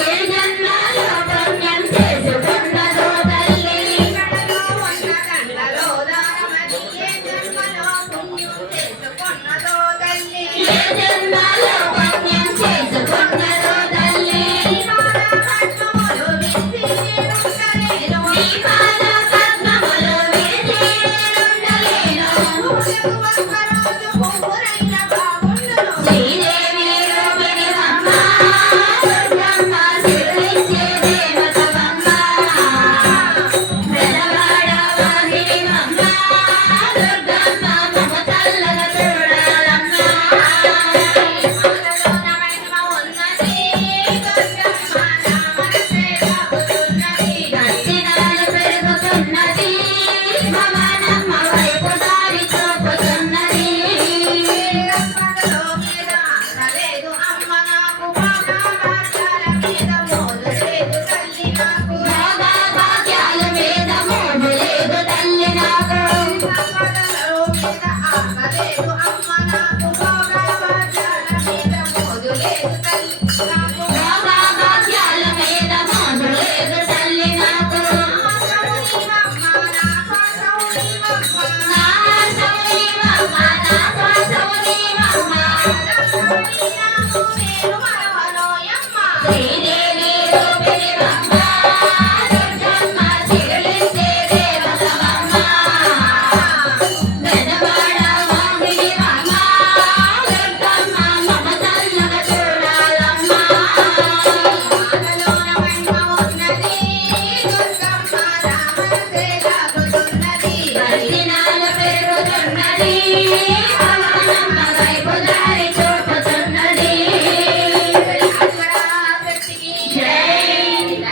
ఏ జన్మలో పుణ్యం చేసుకున్నదో తల్లి ఏ జన్మలో